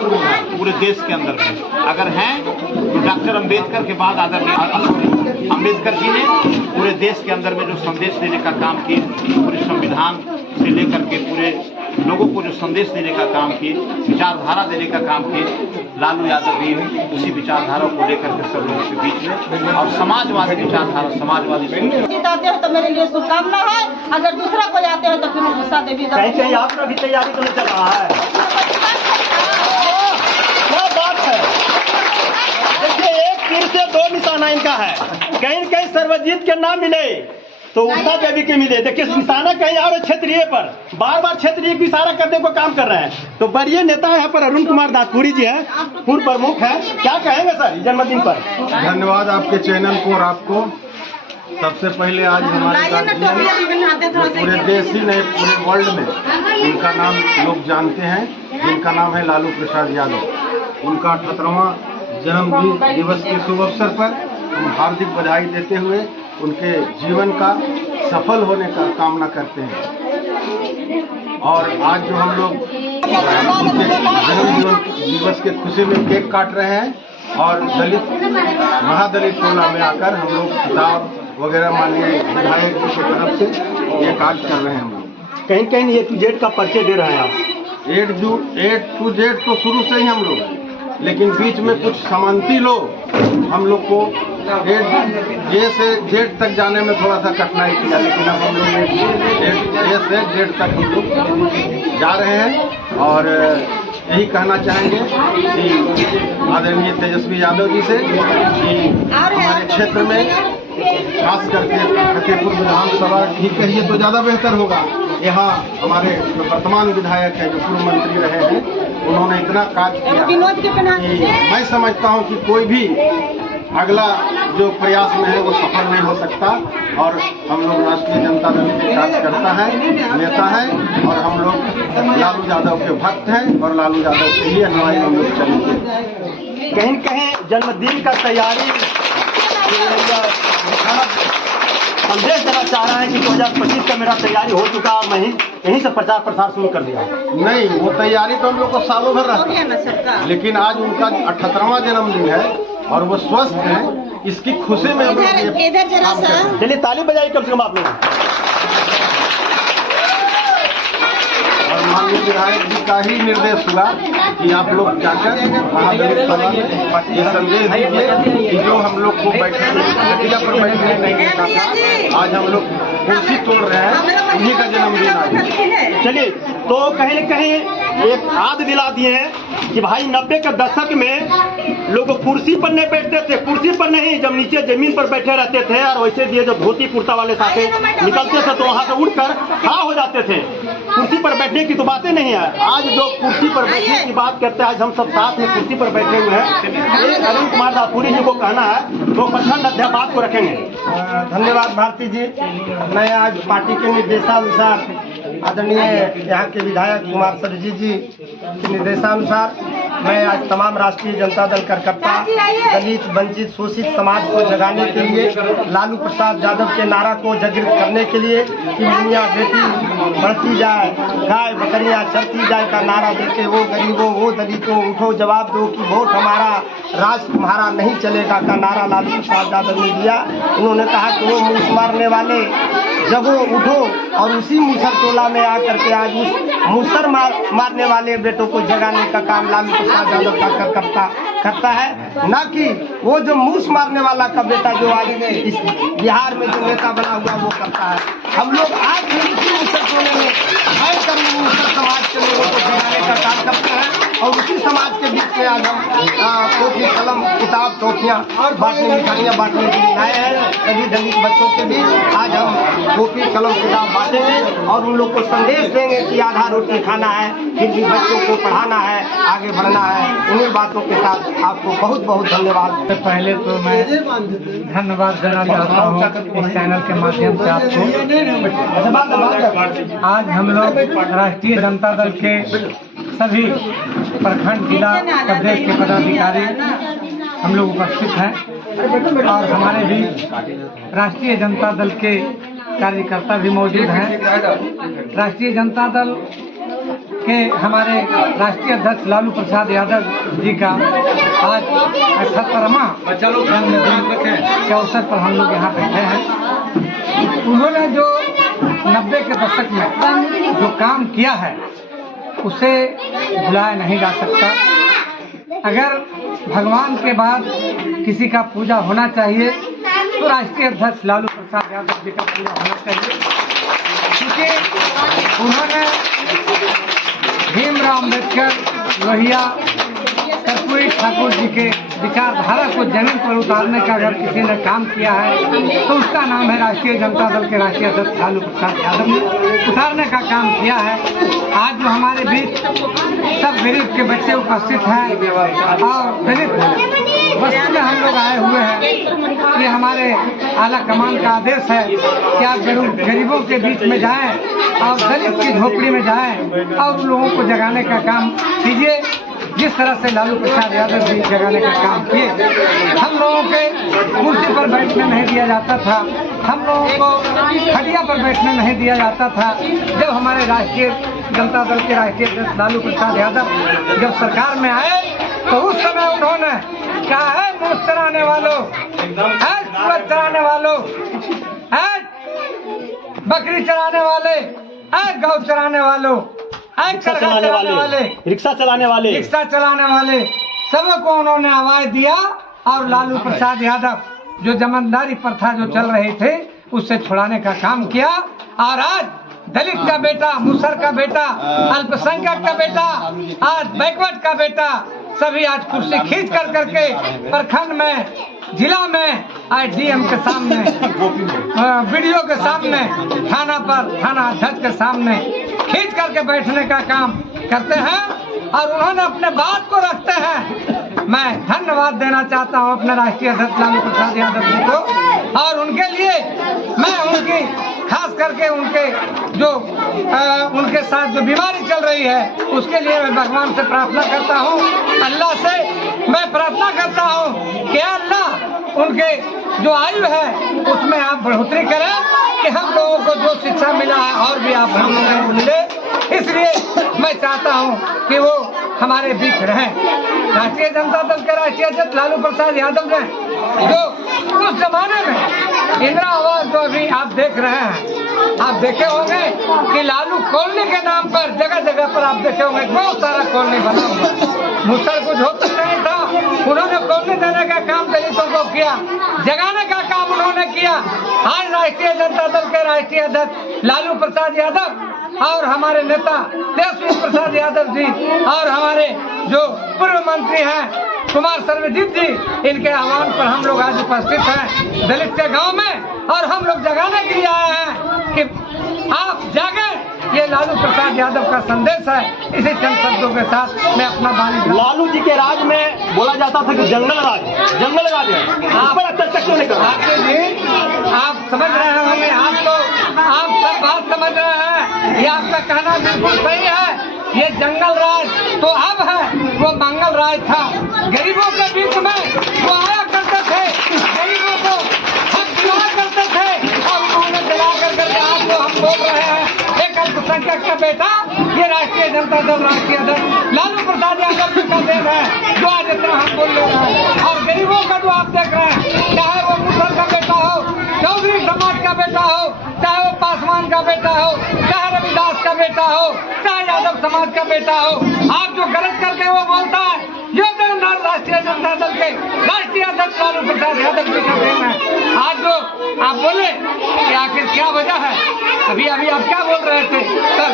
एकमात्र है पूरे देश के अंदर में। अगर हैं तो डॉक्टर अम्बेडकर के बाद आदरणीय अम्बेडकर जी ने पूरे देश के अंदर में जो संदेश देने का काम किए, पूरे संविधान से लेकर के पूरे लोगों को जो संदेश देने का काम किए, विचारधारा देने का काम किए, लालू यादव भी उसी विचारधारा को लेकर के सब लोगों के बीच में और समाजवादी विचारधारा, समाजवादी जीत आते हो तो मेरे लिए शुभकामना है, अगर दूसरा कोई आते हो तो फिर गुस्सा देवी। कहीं आपका भी तैयारी तो नहीं चल रहा है? क्या बात है, देखिए एक तीर से दो निशाना इनका है। कहीं कहीं सर्वजीत के नाम मिले तो उषा देवी के मिले। देखिए निशाना कहीं और क्षेत्रीय पर, बार बार क्षेत्रीय को इशारा करने को काम कर रहे हैं। तो बड़े नेता यहाँ पर अरुण कुमार दासपुरी जी हैं, पूर्व प्रमुख हैं, क्या कहेंगे सर जन्मदिन पर? धन्यवाद आपके चैनल को और आपको। सबसे पहले आज हमारे पूरे देश ही नहीं पूरे वर्ल्ड में उनका नाम लोग जानते हैं, जिनका नाम है लालू प्रसाद यादव। उनका 78वां जन्म दिवस के शुभ अवसर पर हम हार्दिक बधाई देते हुए उनके जीवन का सफल होने का कामना करते हैं। और आज जो हम लोग उनके जन्म दिवस के खुशी में केक काट रहे हैं और दलित महादलित टोला में आकर हम लोग किताब वगैरह माननीय विधायक जी की तरफ से ये कार्य कर रहे हैं। हम लोग कहीं कहीं ए टू जेड का परिचय दे रहे हैं आप। ए टू जेड तो शुरू से ही हम लोग, लेकिन बीच में कुछ समांती लोग हम लोग को ए से जेड तक जाने में थोड़ा सा कठिनाई किया, लेकिन अब हम लोग ए से जेड तक हम लोग जा रहे हैं। और यही कहना चाहेंगे कि आदरणीय तेजस्वी यादव जी से कि हमारे क्षेत्र में खास करके फतेहपुर विधानसभा ही कहिए तो ज़्यादा बेहतर होगा। यहाँ हमारे जो वर्तमान विधायक है, जो पूर्व मंत्री रहे हैं, उन्होंने इतना कार्य किया कि मैं समझता हूँ कि कोई भी अगला जो प्रयास में है वो सफल नहीं हो सकता। और हम लोग राष्ट्रीय जनता दल के कार्यकर्ता है, नेता है, और हम लोग लालू यादव के भक्त हैं और लालू यादव के लिए हमारे हम लोग चलेंगे। कहीं कहीं जन्मदिन का तैयारी संदेश देना चाह रहा है कि 2025 का मेरा तैयारी हो चुका, मैं यहीं से प्रचार प्रसार शुरू कर दिया। नहीं, वो तैयारी तो हम लोग को सालों भर रहा, लेकिन आज उनका 78वां जन्मदिन है और वो स्वस्थ हैं, इसकी खुशी में हम लोग चलिए ताली बजाइए कम से कम आप लोग। और माननीय विधायक जी का ही निर्देश हुआ कि आप लोग जाकर महादलित सभा में ये संदेश दीजिए कि जो हम लोग को बैठने पर बैठने नहीं देता था, आज हम लोग कुर्सी तोड़ रहे हैं, उन्हीं का जन्मदिन आज। चलिए तो कहीं न कहीं एक याद दिला दिए हैं कि भाई 90 के दशक में लोग कुर्सी पर नहीं बैठते थे, कुर्सी पर नहीं, जब नीचे जमीन पर बैठे रहते थे और वैसे दिए जब धोती कुर्ता वाले साथे निकलते थे तो वहाँ से उठकर खड़ा हो जाते थे। कुर्सी पर बैठने की तो बातें नहीं है। आज जो कुर्सी पर बैठने की बात करते हैं, आज हम सब साथ में कुर्सी पर बैठे हुए हैं। एक अरुण कुमार दासपुरी जी को कहना है तो प्रखंड अध्यापक को रखेंगे। धन्यवाद भारती जी। मैं आज पार्टी के निर्देशानुसार आदरणीय यहाँ के विधायक कुमार सरजीत जी के निर्देशानुसार मैं आज तमाम राष्ट्रीय जनता दल कार्यकर्ता दलित वंचित शोषित समाज को जगाने के लिए, लालू प्रसाद यादव के नारा को जागृत करने के लिए कि दुनिया बेटी बढ़ती जाए, गाय बकरियां चलती जाए का नारा देते हो गरीबों वो दलितों उठो जवाब दो कि वोट हमारा राज तुम्हारा नहीं चलेगा का नारा लालू प्रसाद यादव ने दिया। उन्होंने कहा कि वो मूस मारने वाले जगो उठो और उसी मूसर टोला में आकर के आज उस मूसर मारने वाले बेटों को जगाने का काम लालू प्रसाद यादव का कार्यकर्ता करता है, न कि वो जो मूस मारने वाला का बेटा जो आज इस बिहार में जो नेता बना हुआ वो करता है। हम लोग आज भी उसी मूसर टोले में मूसर समाज के लोगों को जगाने का काम करते हैं और उसी समाज के बीच में आज हम कॉपी कलम किताब टॉफियाँ बांटने मिठाइयाँ बांटने के लिए आए हैं। सभी दलित बच्चों के बीच आज हम कॉपी कलम किताब बांटेंगे और उन लोग को संदेश देंगे कि आधा रोटी खाना है, फिर भी बच्चों को पढ़ाना है, आगे बढ़ना है। उन्हीं बातों के साथ आपको बहुत बहुत धन्यवाद। पहले तो मैं धन्यवाद देना चाहता हूँ इस चैनल के माध्यम से आपको। आज हम लोग राष्ट्रीय जनता दल के सभी प्रखंड जिला प्रदेश के पदाधिकारी हम लोग उपस्थित हैं और हमारे भी राष्ट्रीय जनता दल के कार्यकर्ता भी मौजूद हैं। राष्ट्रीय जनता दल कि हमारे राष्ट्रीय अध्यक्ष लालू प्रसाद यादव जी का आज 78वां जन्मदिन के अवसर पर हम लोग यहाँ बैठे हैं। उन्होंने जो 90 के दशक में जो काम किया है उसे भुलाया नहीं जा सकता। अगर भगवान के बाद किसी का पूजा होना चाहिए तो राष्ट्रीय अध्यक्ष लालू प्रसाद यादव जी का पूजा होना चाहिए, क्योंकि उन्होंने भीमराव अम्बेडकर, लोहिया, कर्पूरी ठाकुर जी के विचारधारा को जमीन पर उतारने का अगर किसी ने काम किया है तो उसका नाम है राष्ट्रीय जनता दल के राष्ट्रीय अध्यक्ष लालू प्रसाद यादव ने उतारने का काम किया है। आज जो हमारे बीच सब गरीब के बच्चे उपस्थित हैं और दलित बस्ती में हम लोग आए हुए हैं, ये हमारे आला कमान का आदेश है कि आप गरीबों के बीच में जाएं और दलित की झोपड़ी में जाएं और उन लोगों को जगाने का काम कीजिए जिस तरह से लालू प्रसाद यादव जी जगाने का काम किए। हम लोगों के कुर्सी पर बैठने नहीं दिया जाता था, हम लोगों को खटिया पर बैठने नहीं दिया जाता था। जब हमारे राष्ट्रीय जनता दल के राष्ट्रीय अध्यक्ष लालू प्रसाद यादव जब सरकार में आए तो उस समय उन्होंने कहा है मूस चराने वालों, सूरज चराने वालों, बकरी चराने वाले, गौ चराने वालों, रिक्शा चलाने वाले सबको उन्होंने आवाज दिया और लालू प्रसाद यादव जो जमींदारी प्रथा जो चल रही थी उससे छुड़ाने का काम किया। और आज दलित का बेटा, मुसर का बेटा, अल्पसंख्यक का बेटा, आज बैकवर्ड का बेटा सभी आज कुर्सी खींच कर करके प्रखंड में, जिला में, आज डीएम के सामने, वीडियो के सामने, थाना पर थाना अध्यक्ष के सामने खींच करके बैठने का काम करते हैं और उन्होंने अपने बात को रखते हैं। मैं धन्यवाद देना चाहता हूं अपने राष्ट्रीय अध्यक्ष लालू प्रसाद यादव जी को और उनके लिए मैं उनकी खास करके उनके जो उनके साथ जो बीमारी चल रही है उसके लिए मैं भगवान से प्रार्थना करता हूं, अल्लाह से मैं प्रार्थना करता हूं कि अल्लाह उनके जो आयु है उसमें आप बढ़ोतरी करें कि हम लोगों को जो शिक्षा मिला है और भी आप हम लोगों को मिले। इसलिए मैं चाहता हूं कि वो हमारे बीच रहें। राष्ट्रीय जनता दल के राष्ट्रीय अध्यक्ष लालू प्रसाद यादव ने जो उस जमाने में इंदिरा आवास जो अभी आप देख रहे हैं, आप देखे होंगे कि लालू कॉलोनी के नाम पर जगह जगह पर आप देखे होंगे बहुत सारा कॉलोनी बना हुआ। मुसर को झोंकता नहीं था, उन्होंने कॉलोनी देने का काम दलितों को किया, जगाने का काम उन्होंने किया। आज राष्ट्रीय जनता दल के राष्ट्रीय अध्यक्ष लालू प्रसाद यादव और हमारे नेता तेजस्वी प्रसाद यादव जी और हमारे जो पूर्व मंत्री हैं कुमार सर्वजीत जी, इनके आह्वान पर हम लोग आज उपस्थित हैं दलित के गांव में और हम लोग जगाने के लिए आए हैं कि आप जागें। ये लालू प्रसाद यादव का संदेश है। इसी चंद शब्दों के साथ मैं अपना वाणी। लालू जी के राज में बोला जाता था कि जंगल राज है, आप पर चर्चा क्यों नहीं कर रहे? आप समझ रहे होंगे, आप सब बात समझ रहे हैं, ये आपका कहना बिल्कुल सही है। ये जंगल राज तो अब है, वो मंगल राज था। गरीबों के बीच में वो आया करते थे, गरीबों को हक दिलाया करते थे और उन्होंने दिला कर आज जो हम बोल रहे हैं एक अल्पसंख्यक का बेटा, ये राष्ट्रीय जनता दल राष्ट्रीय अध्यक्ष लालू प्रसाद यादव जी का देन है जो आज इतना हम बोल रहे हैं। और गरीबों का जो आप देख रहे हैं, चाहे वो मुसर का बेटा हो, चौधरी समाज का बेटा हो, चाहे वो पासवान का बेटा हो, चाहे रविदास का बेटा हो, चाहे यादव समाज का बेटा हो, आप जो गलत करके वो बोलता है ये देन राष्ट्रीय जनता दल के राष्ट्रीय अध्यक्ष लालू प्रसाद यादव जी का देन है। आज जो आप बोले कि आखिर क्या वजह है, अभी आप क्या बोल रहे थे सर?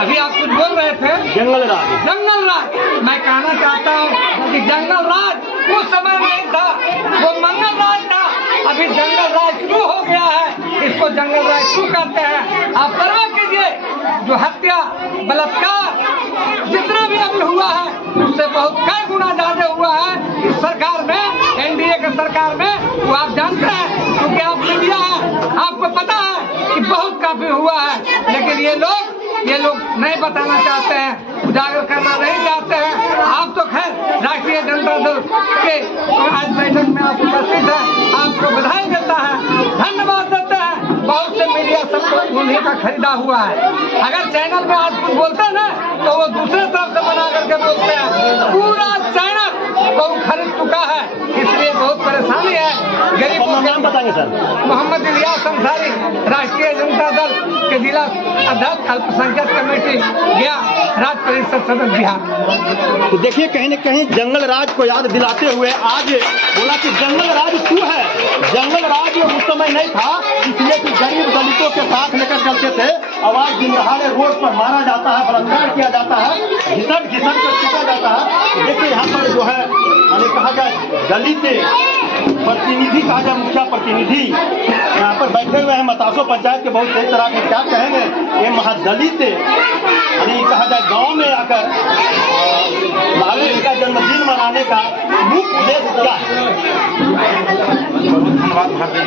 अभी आप कुछ बोल रहे थे जंगल राज। मैं कहना चाहता हूँ कि जंगल राज उस समय नहीं था, वो मंगल राज था। अभी जंगल राज शुरू हो गया है, इसको जंगल राज शुरू करते हैं। आप सर्वे कीजिए, जो हत्या, बलात्कार जितना भी अभी हुआ है उससे बहुत कई गुना ज्यादा हुआ है इस सरकार में, एनडीए के सरकार में। वो आप जानते हैं क्योंकि आप मीडिया है, आपको पता है कि बहुत काफी हुआ है, लेकिन ये लोग नहीं बताना चाहते हैं, उजागर करना नहीं चाहते हैं। आप तो खैर राष्ट्रीय जनता दल के आज बैठक में आप उपस्थित हैं, आपको बधाई देता है, धन्यवाद देते हैं। बहुत से मीडिया सबको उन्हीं का खरीदा हुआ है। अगर चैनल में आज कुछ बोलते हैं ना तो वो दूसरे तरफ से बना करके बोलते हैं। पूरा चैनल तो खरीद चुका है, इसलिए बहुत परेशानी है गरीब को। नाम बताएंगे सर? मोहम्मद इलियास अंसारी, राष्ट्रीय जनता दल के जिला अध्यक्ष, अल्पसंख्यक कमेटी गया, राज्य परिषद सदस्य बिहार। तो देखिए कहीं न कहीं जंगल राज को याद दिलाते हुए आज बोला कि जंगल राज क्यों है। जंगल राज उस समय नहीं था, इसलिए कि गरीब दलितों के साथ लेकर चलते थे। आवाज दिन दहाड़े रोड पर मारा जाता है, बलात्कार किया जाता है, घिसट घिसट कर पीटा जाता है। देखिए यहाँ पर जो है मैंने कहा जाए दलित प्रतिनिधि, कहा जाए मुखिया प्रतिनिधि यहाँ पर बैठे हुए हैं। मतासो पंचायत के बहुत सही तरह के क्या कहेंगे, ये महादलित यानी कहा जाए गांव में आकर लालू जी का जन्मदिन मनाने का मुख्य उद्देश्य क्या है? धन्यवाद भारती जी।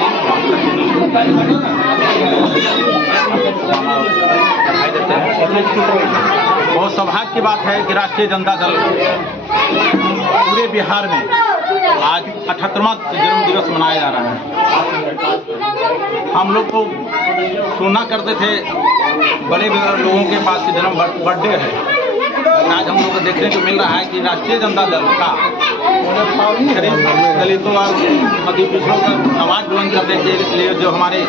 बहुत सौभाग्य की बात है कि राष्ट्रीय जनता दल पूरे बिहार में आज 78वां जन्म दिवस मनाया जा रहा है। हम लोग को सुना करते थे बड़े लोगों के पास कि जन्म बर्थडे है, आज हम लोग को देखने को मिल रहा है कि राष्ट्रीय जनता दल का गरीब दलितों और अति पिछड़ों का आवाज बुलंद करने के लिए जो हमारे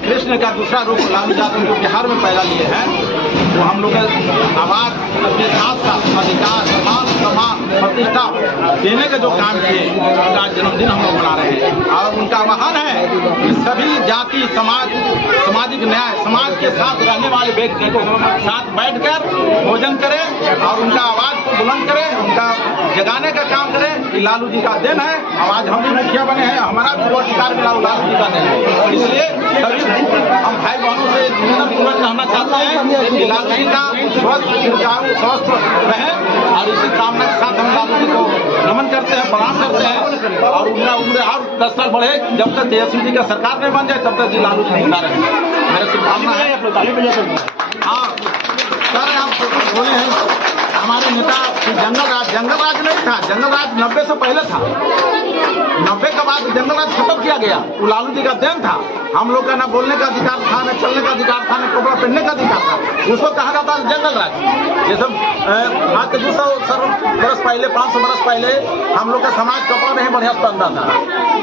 कृष्ण का दूसरा रूप लालू यादव जो बिहार में पैदा लिए हैं, वो हम लोग आवाज अपने साथ साथ अधिकार सम्मान प्रतिष्ठा देने का जो काम किए, उनका जन्मदिन हम लोग मना रहे हैं। और उनका आह्वान है कि सभी जाति समाज सामाजिक न्याय समाज के साथ रहने वाले व्यक्ति को साथ बैठकर भोजन करें और उनका आवाज को बुलंद करें, उनका जगाने का काम करें कि लालू जी का दिन है। आवाज हम भी मुखिया बने हैं, हमारा भी अधिकार मिला लालू जी का दिन है। इसलिए सभी हम भाई बहनों से निवेदन पूर्वक कहना चाहते हैं कि लालू जी का स्वस्थ रहे और इसी कामना के साथ हम लालू जी को नमन करते हैं, प्रणाम करते हैं और उनका उम्र और 10 साल बढ़े। जब तक तेजस्वी जी का सरकार नहीं बन जाए तब तक जी लालू जी जिंदा रहे, मेरी शुभकामना है। हाँ सर, आप बोले हैं हमारे नेता जंगल राज नहीं था, जंगल राज 90 से पहले था। 90 के बाद जंगल राज खत्म किया गया, वो लालू जी का देन था। हम लोग का न बोलने का अधिकार था, न चलने का अधिकार था, न कपड़ा पहनने का अधिकार था। उसको कहा जाता है जंगल राज। ये सब आज के 200 बरस पहले 500 बरस पहले हम लोग का समाज कपड़ा नहीं बढ़िया पहनता था।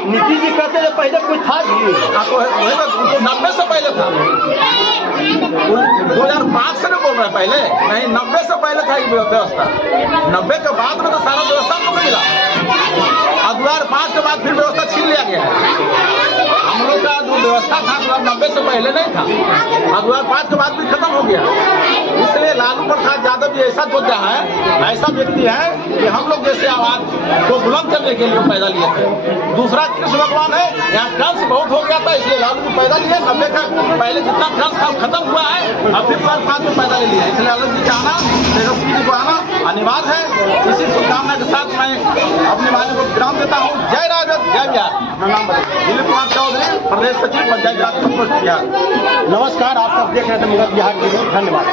नीतीश जी कहते हैं पहले कुछ था जी, आपको 90 से पहले था, 2005 से नहीं बोल रहे पहले, नहीं 90 से पहले था ये व्यवस्था। 90 के बाद में तो सारा व्यवस्था को मिला और 2005 के बाद फिर व्यवस्था छीन लिया गया। हम लोग का जो व्यवस्था था 90 से पहले नहीं था और 2005 के बाद भी खत्म हो गया। इसलिए लालू प्रसाद यादव जी ऐसा सोचा है, ऐसा व्यक्ति है कि हम लोग जैसे आवाज को बुलंद करने के लिए पैदा लिए थे। दूसरा कृष्ण भगवान है, यहाँ कंस बहुत हो गया था इसलिए लालू जी पैदा लिए। 90 का पहले जितना कंस था खत्म हुआ है और फिर 2005 में पैदा ले लिया, इसलिए लालू जी का आना, तेजस्वी जी को आना अनिवार्य है। इसी शुभकामना के साथ मैं अपने भाई को विराम देता हूँ। जय राजद जय बिहार। नाम दिलीप कुमार चौधरी, प्रदेश सचिव पंचायत राज बिहार। नमस्कार, आप सब देख रहे थे मुगल बिहार टीवी। धन्यवाद।